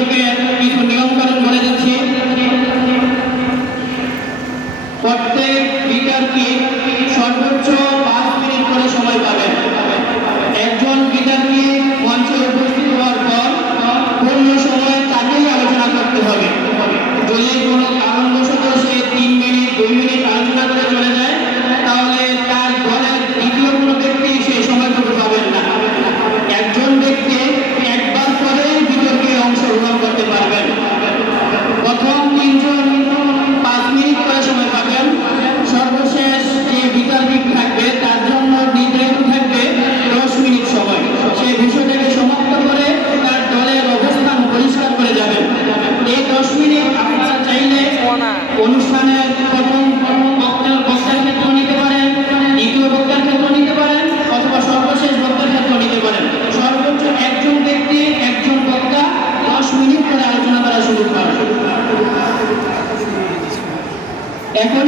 বিতর্কে অনুষ্ঠানের প্রথম নিতে পারেন অথবা সর্বশেষ বক্তার ক্ষেত্রে নিতে পারেন। সর্বোচ্চ একজন ব্যক্তি, একজন বক্তা, দশ মিনিট করে আলোচনা করা শুরু করেন এখনই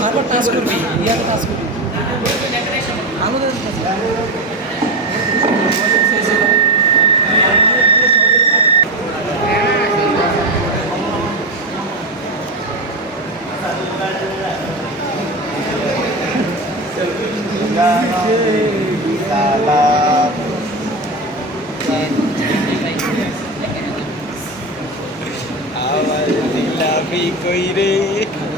বারবার টাচ করবি ইয়াতে টাচ করবি আমাদের Kỳ kỳ!